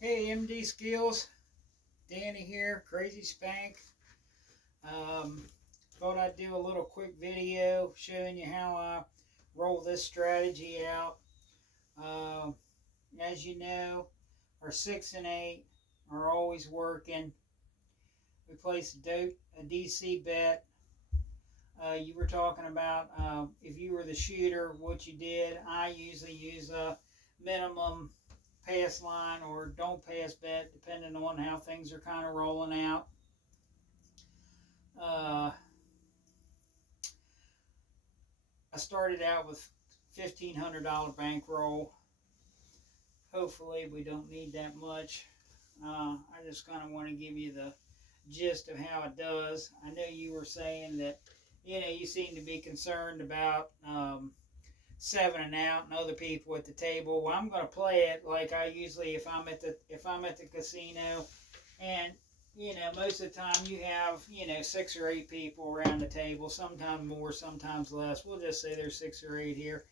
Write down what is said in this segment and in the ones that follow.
Hey, MD Skills, Danny here, Crazy Spank. Um, Thought I'd do a little quick video showing you how I roll this strategy out. Um, as you know, our 6 and 8 are always working. We place a DC bet. You were talking about if you were the shooter, what you did. I usually use a minimum pass line or don't pass bet, depending on how things are kind of rolling out. Uh, I started out with $1,500 bankroll. Hopefully, we don't need that much. I just kind of want to give you the gist of how it does. I know you were saying that you seem to be concerned about 7 and out and other people at the table. Well, I'm going to play it like I usually if I'm at the casino, and most of the time you have 6 or 8 people around the table. Sometimes more, sometimes less. We'll just say there's 6 or 8 here,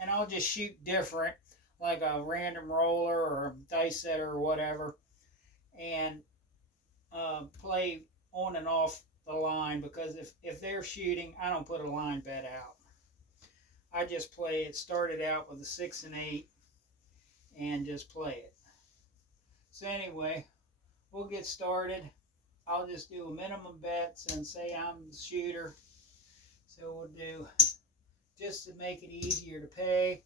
and I'll just shoot different, like a random roller or a dice setter or whatever, and play on and off the line, because if they're shooting, I don't put a line bet out. I just play it. Started out with a 6 and 8 and just play it. So anyway, we'll get started. I'll just do a minimum bets and say I'm the shooter. So we'll do, just to make it easier to pay,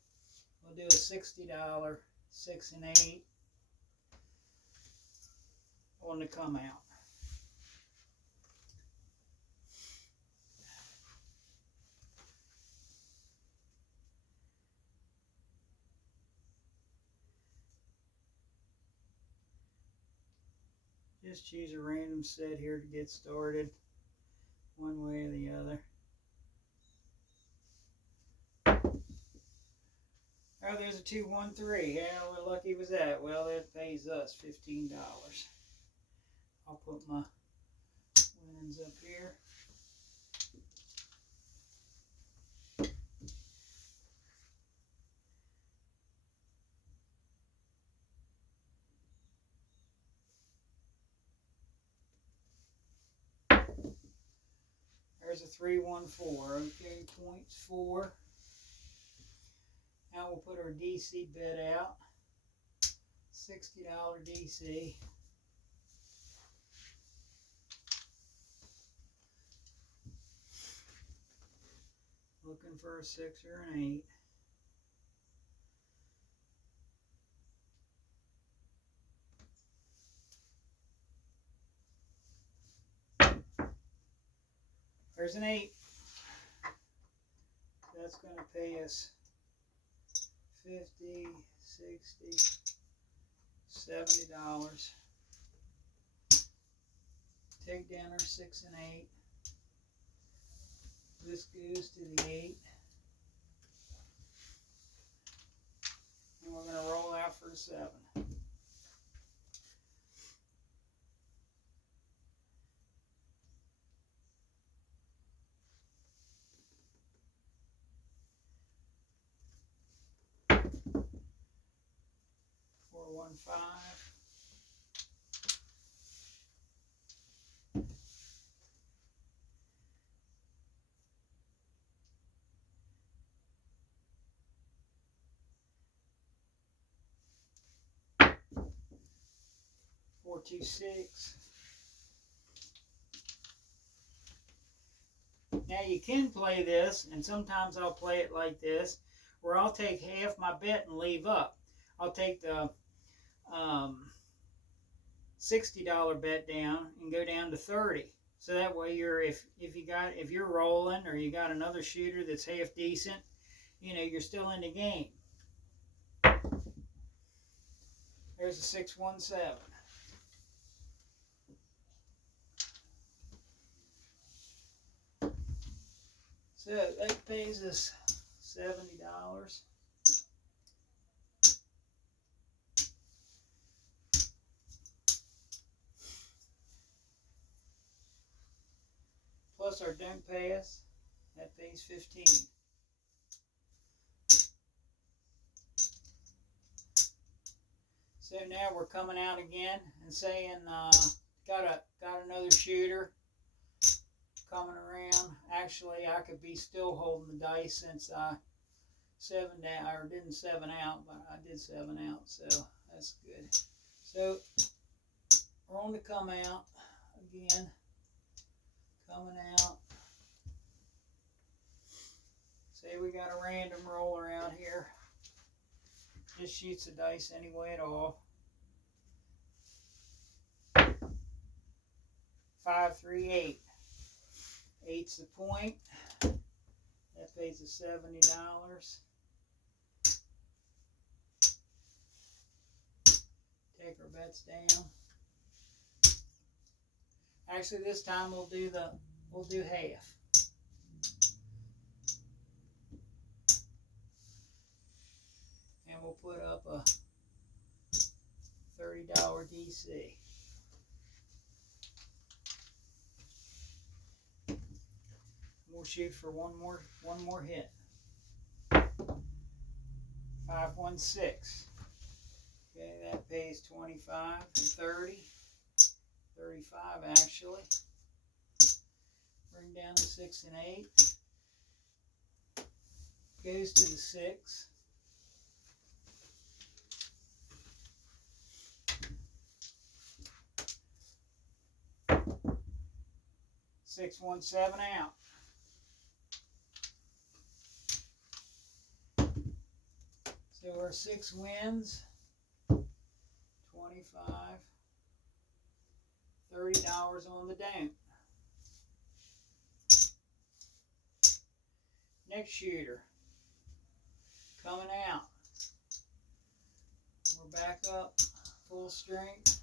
we'll do a $60 6 and 8 on the come out. Just choose a random set here to get started, one way or the other. Oh, there's a 2-1-3. How lucky was that? Well, that pays us $15. I'll put my winnings up here. There's a 3-1-4. Okay, points 4. Now we'll put our DC bet out. $60 DC. Looking for a 6 or an 8. There's an 8. That's going to pay us 50, 60, $70. Take down our 6 and 8. This goes to the 8. And we're going to roll out for a 7. Four, 1, 5. Four, 2, 6. Now you can play this, and sometimes I'll play it like this, where I'll take half my bet and leave up. I'll take the $60 bet down and go down to 30. So that way if you're rolling, or you got another shooter that's half decent, you're still in the game. There's a 6-1-7. So that pays us $70. Plus our don't pass, that pays 15. So now we're coming out again and saying, got another shooter coming around. Actually, I could be still holding the dice since I didn't 7 out, but I did 7 out, so that's good. So we're on to come out again, coming out. Say we got a random roller out here. Just shoots the dice anyway at all. 5, 3, 8. 8's the point. That pays us $70. Take our bets down. Actually, this time we'll do half. And we'll put up a $30 DC. We'll shoot for one more hit. 5, 1, 6. Okay, that pays 25 and 30. 35 actually. Bring down the 6 and 8. Goes to the 6. 6, 1, 7 out. So our 6 wins. 25. $30 on the don't. Next shooter. Coming out. We're back up full strength.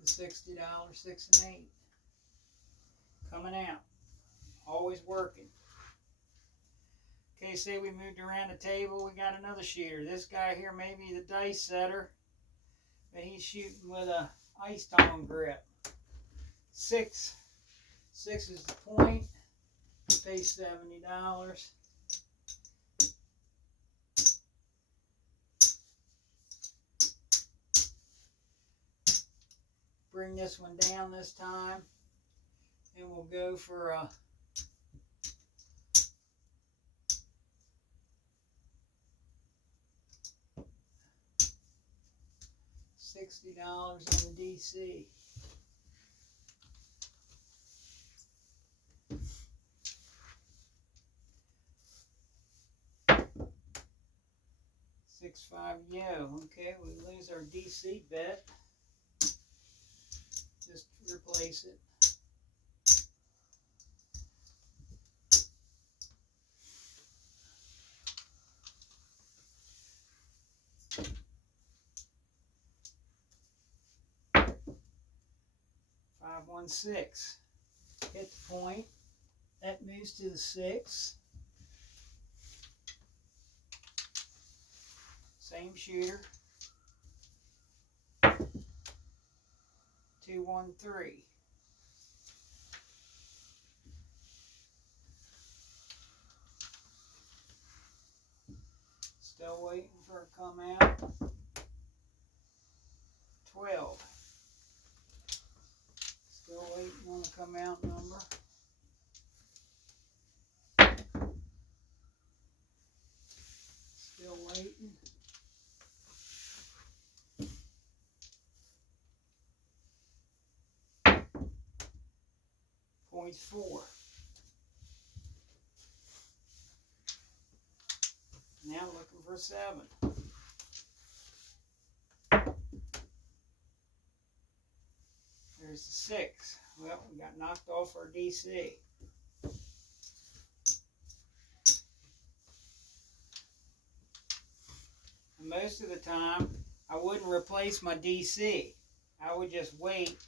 The $60, 6 and 8. Coming out. Always working. Okay, say we moved around the table, we got another shooter. This guy here may be the dice setter, but he's shooting with a ice tongue grip. 6 is the point. Pays $70. Bring this one down this time, and we'll go for a $60 on the DC. $6-5 yo. Okay, we lose our DC bet. Just replace it. Five, 1, 6. Hit the point. That moves to the 6. Same shooter. 2, 1, 3. Still waiting for it to come out. 12. Still waiting on the come out number. Still waiting. .4. Now looking for 7. There's the 6. Well, we got knocked off our DC. And most of the time, I wouldn't replace my DC. I would just wait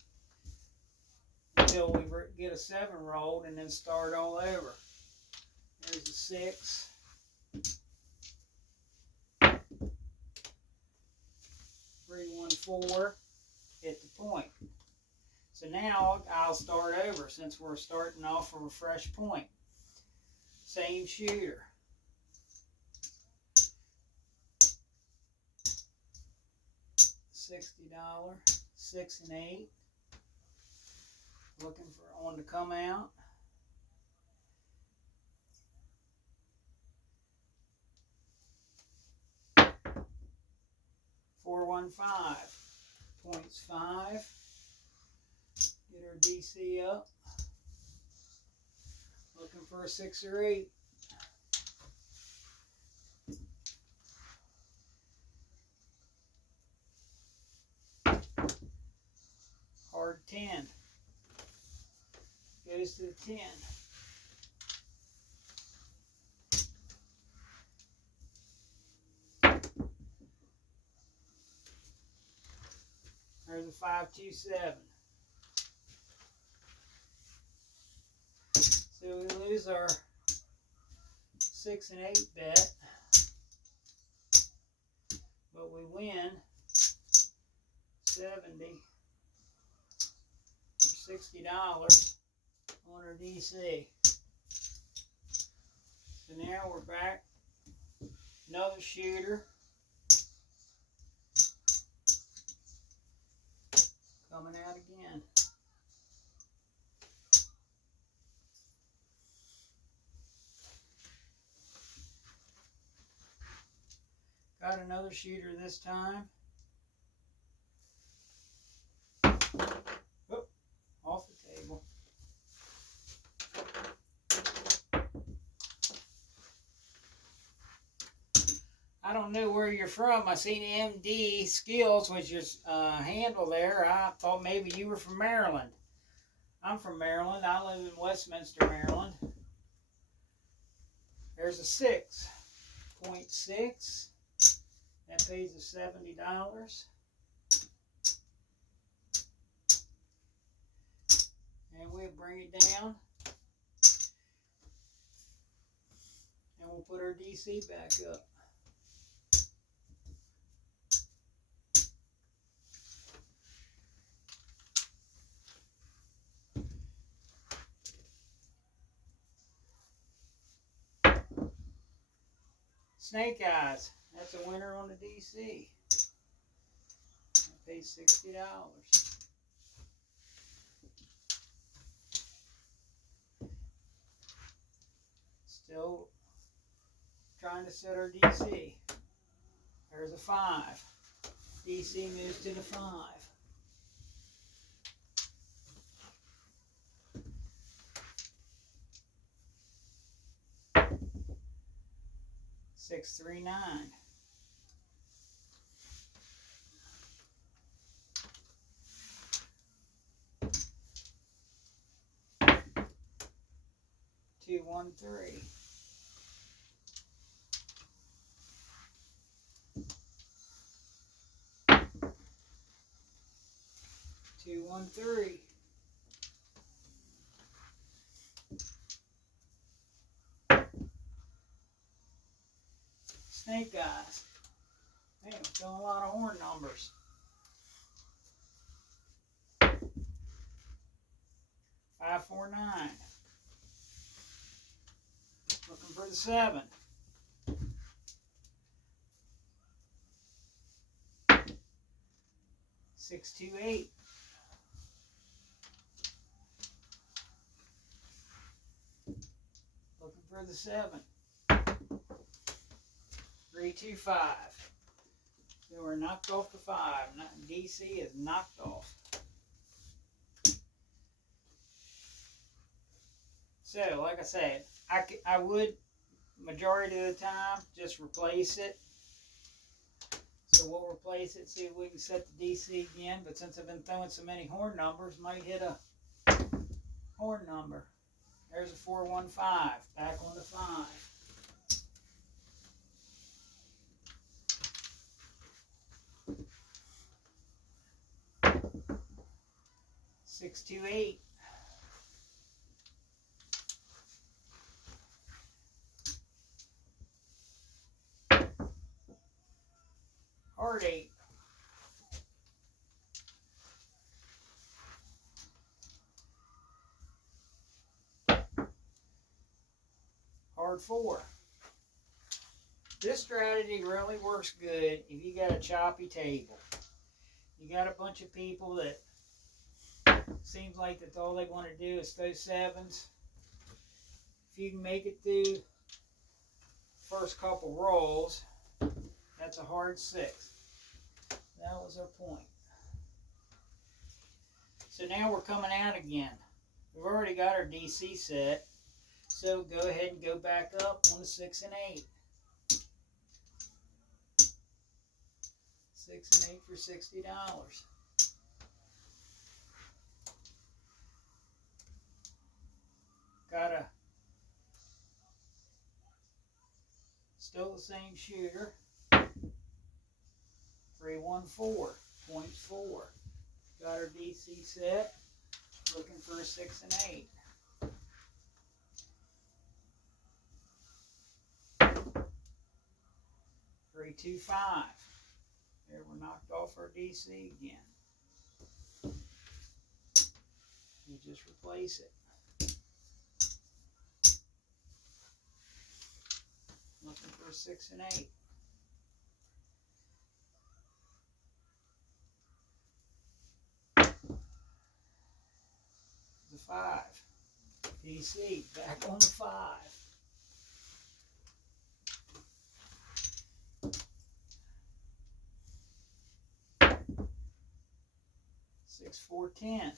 until we get a 7 rolled and then start all over. There's a 6. 3, 1, 4. Hit the point. So now I'll start over since we're starting off from a fresh point. same shooter. $60, 6 and 8. Looking for one to come out. $415. Points 5. Get our DC up. Looking for a 6 or 8. Hard 10. Goes to the 10. There's a 527. So we lose our 6 and 8 bet, but we win 70 for $60 on our DC. So now we're back. Another shooter. Coming out again. Got another shooter this time. Oh, off the table. I don't know where you're from. I seen MD Skills was your handle there. I thought maybe you were from Maryland. I'm from Maryland. I live in Westminster, Maryland. There's a 6.6. That pays us $70. And we'll bring it down. And we'll put our DC back up. Snake Eyes. That's a winner on the DC. I paid $60. Still trying to set our DC. There's a 5. DC moves to the 5. $639. $213. $213. Snake Eyes. Man, we're doing a lot of horn numbers. 549. Looking for the 7. 628. Looking for the 7. 325. So we're knocked off the 5. DC is knocked off. So, like I said, I would, majority of the time, just replace it. So we'll replace it, see if we can set the DC again. But since I've been throwing so many horn numbers, might hit a horn number. There's a 415, back on the 5. 628. Hard 8. hard 4. This strategy really works good if you got a choppy table. You got a bunch of people that seems like that's all they want to do is throw 7s. If you can make it through first couple rolls, that's a hard 6. That was our point. So now we're coming out again. We've already got our DC set, so go ahead and go back up on the 6 and 8. 6 and 8 for $60. Got a still the same shooter. 314.4. Got our DC set. Looking for a 6 and 8. Three, 2, 5. There, we're knocked off our DC again. You just replace it. Looking for a 6 and 8. The 5. DC, back on the 5. Six, 4, 10.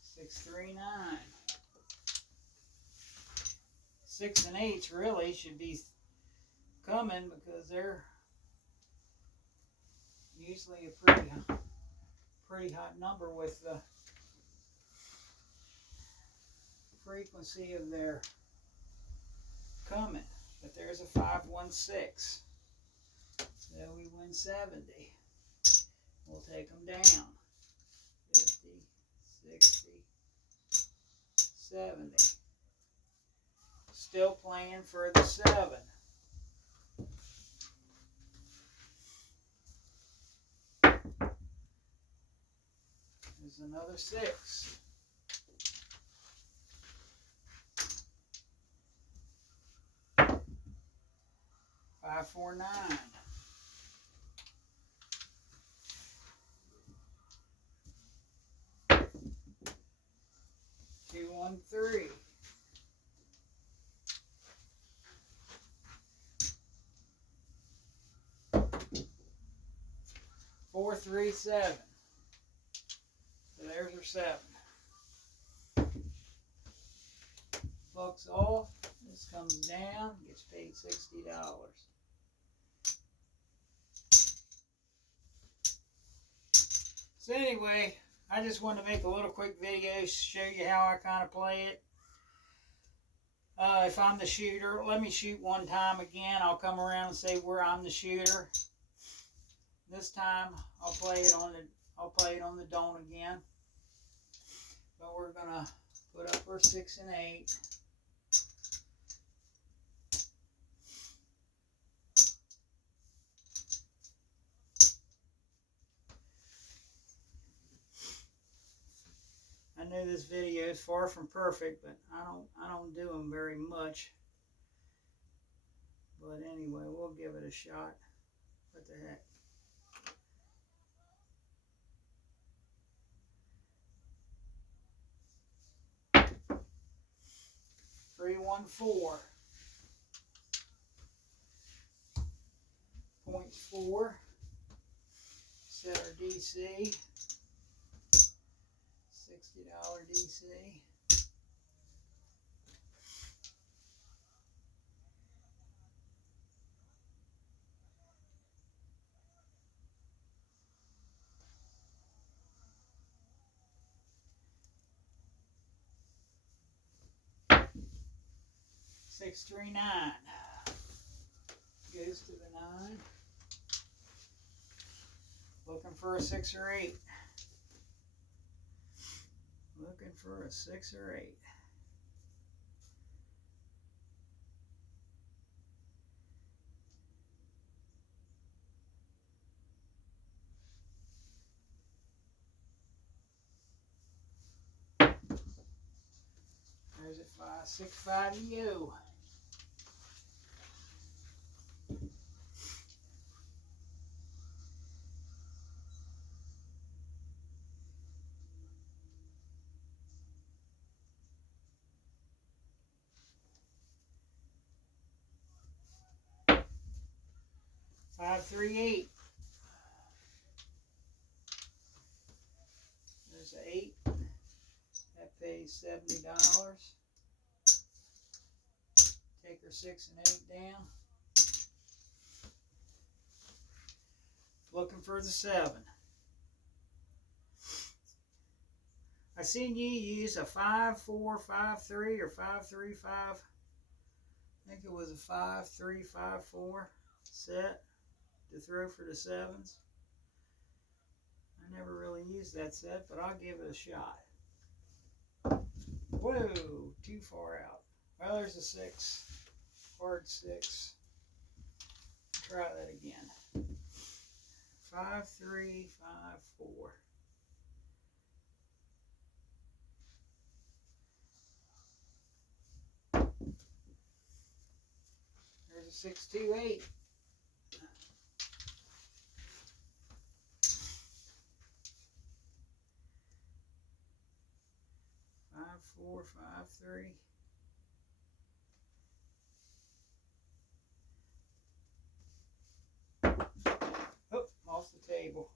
Six, 3, 9. 6 and 8s really should be coming because they're usually a pretty hot number with the frequency of their coming. But there's a 516. So we win 70. We'll take them down. 50, 60, 70. Still playing for the 7. There's another 6. Five, 4, 9. 2, 1, 3. 4, 3, 7. So there's our 7. Bucks off. This comes down. Gets paid $60. So anyway, I just wanted to make a little quick video to show you how I kind of play it. If I'm the shooter, let me shoot one time again. I'll come around and say where I'm the shooter. This time I'll play it on the dome again. But we're gonna put up our 6 and 8. I know this video is far from perfect, but I don't do them very much. But anyway, we'll give it a shot. What the heck? Three, 1, 4. 0.4. Set our DC. $60 DC. Six, 3, 9. Goes to the 9. Looking for a 6 or 8. Looking for a 6 or 8. There's a 565 to you. $538. There's an 8. That pays $70. Take her 6 and 8 down. Looking for the 7. I seen you use a 5-4, 5-3, or 5-3-5. I think it was a 5-3-5-4 set to throw for the 7s. I never really used that set, but I'll give it a shot. Whoa, too far out. Well, there's a 6. Hard 6. Try that again. 5-3-5-4. There's a 6-2-8. Five, 4, 5-3. Oh, off the table.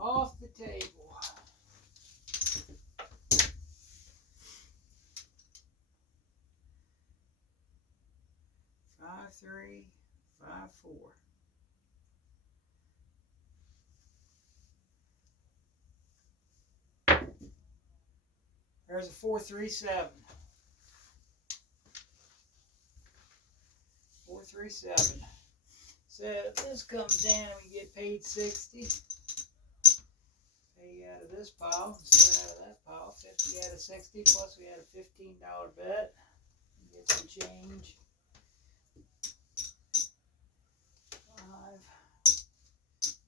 Off the table. 5-3, 5-4. There's a 4-3-7. 4-3-7. So this comes down and we get paid 60. Pay out of this pile instead out of that pile. 50 out of 60 plus we had a $15 bet. Get some change. 5.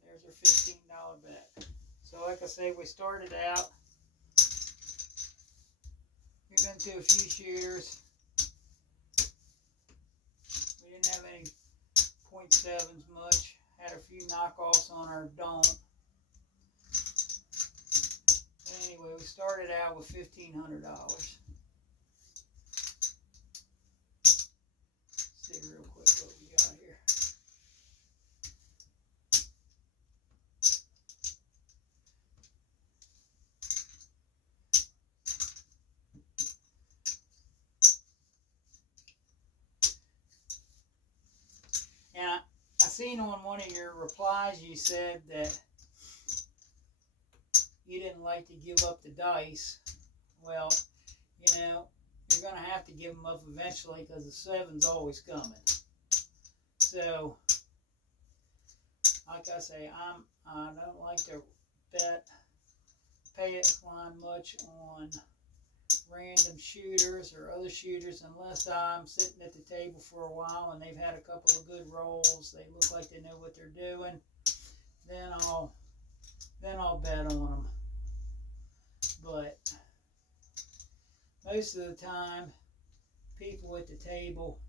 There's our $15 bet. So like I say, we started out. We've been to a few shooters. We didn't have any .7s much. Had a few knockoffs on our don't. But anyway, we started out with $1,500. See real quick what we got here. And I seen on one of your replies you said that you didn't like to give up the dice. Well, you know, you're going to have to give them up eventually because the 7's always coming. So, like I say, I don't like to pay it line much on random shooters or other shooters unless I'm sitting at the table for a while and they've had a couple of good rolls. They look like they know what they're doing. Then I'll bet on them. But most of the time, people at the table,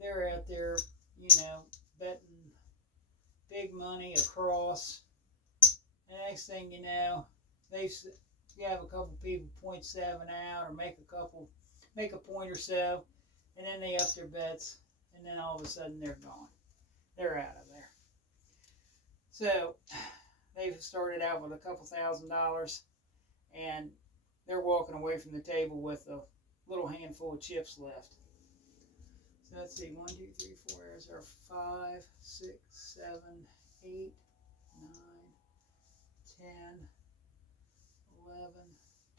they're out there, you know, betting big money across. And the next thing you know, you have a couple people .7 out or make a point or so, and then they up their bets, and then all of a sudden they're gone. They're out of there. So they've started out with a couple $1,000, and they're walking away from the table with a little handful of chips left. So let's see, 1, 2, 3, 4. There's our 5, 6, 7, 8, 9, 10, 11,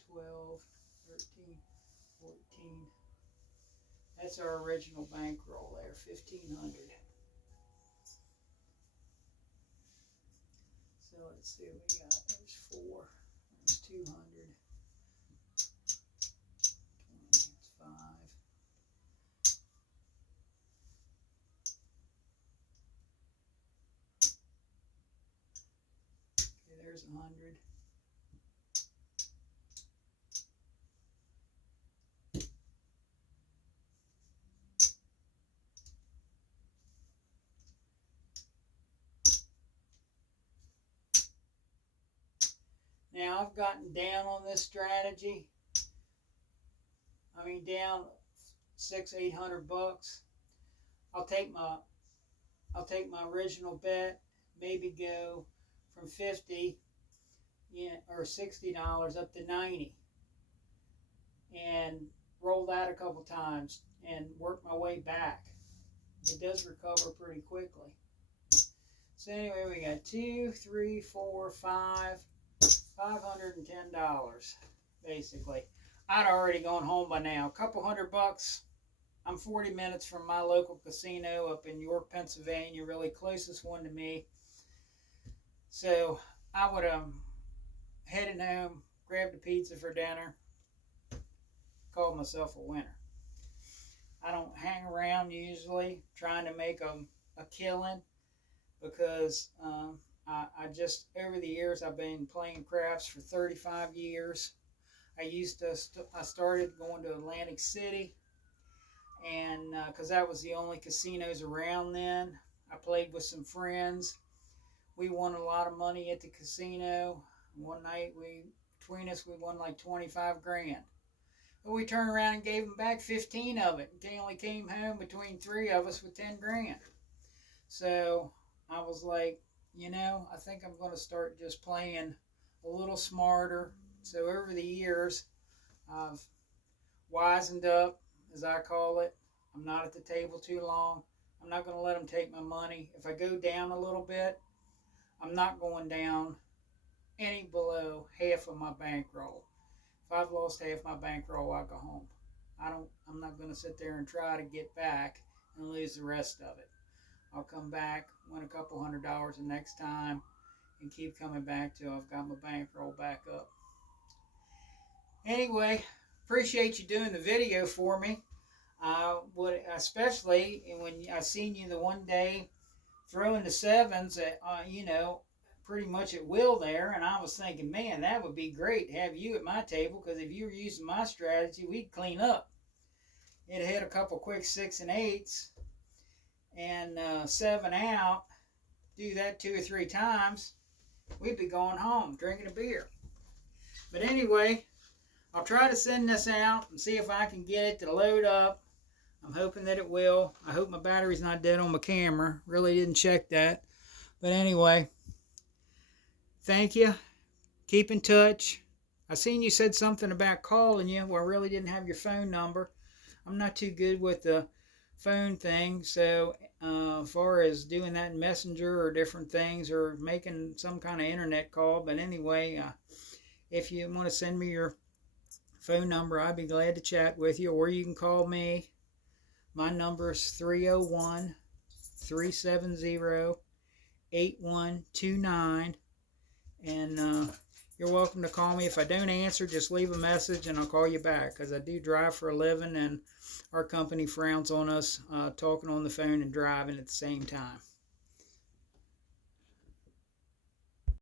12, 13, 14. That's our original bankroll there, 1,500. So let's see what we got. There's 4. There's 200. 5. Okay, There's 100. Now I've gotten down on this strategy. I mean, down $600-800. I'll take my original bet, maybe go from 50, or $60 up to 90, and roll that a couple times and work my way back. It does recover pretty quickly. So anyway, we got 2, 3, 4, 5, $510 basically. I'd already gone home by now. A couple $100. I'm 40 minutes from my local casino up in York, Pennsylvania, really closest one to me. So I would headed home, grabbed a pizza for dinner, called myself a winner. I don't hang around usually trying to make a killing, because I just, over the years, I've been playing craps for 35 years. I started going to Atlantic City, and because that was the only casinos around then. I played with some friends. We won a lot of money at the casino. One night, between us, we won like 25 grand. But we turned around and gave them back 15 of it. They only came home between 3 of us with 10 grand. So I was like, I think I'm going to start just playing a little smarter. So over the years, I've wisened up, as I call it. I'm not at the table too long. I'm not going to let them take my money. If I go down a little bit, I'm not going down any below half of my bankroll. If I've lost half my bankroll, I'll go home. I'm not going to sit there and try to get back and lose the rest of it. I'll come back, win a couple $100 the next time, and keep coming back till I've got my bankroll back up. Anyway, appreciate you doing the video for me. Especially when I seen you the one day throwing the sevens at, pretty much at will there, and I was thinking, man, that would be great to have you at my table, because if you were using my strategy, we'd clean up. It'd hit a couple quick 6 and 8s, and 7 out. Do that 2 or 3 times, we'd be going home drinking a beer. But anyway, I'll try to send this out and see if I can get it to load up. I'm hoping that it will. I hope my battery's not dead on my camera. Really didn't check that. But anyway, thank you. Keep in touch. I seen you said something about calling you. Well, I really didn't have your phone number. I'm not too good with the phone thing. So as far as doing that in Messenger or different things, or making some kind of internet call. But anyway, if you want to send me your phone number, I'd be glad to chat with you. Or you can call me. My number is 301-370-8129. And you're welcome to call me. If I don't answer, just leave a message and I'll call you back, because I do drive for a living, and our company frowns on us talking on the phone and driving at the same time.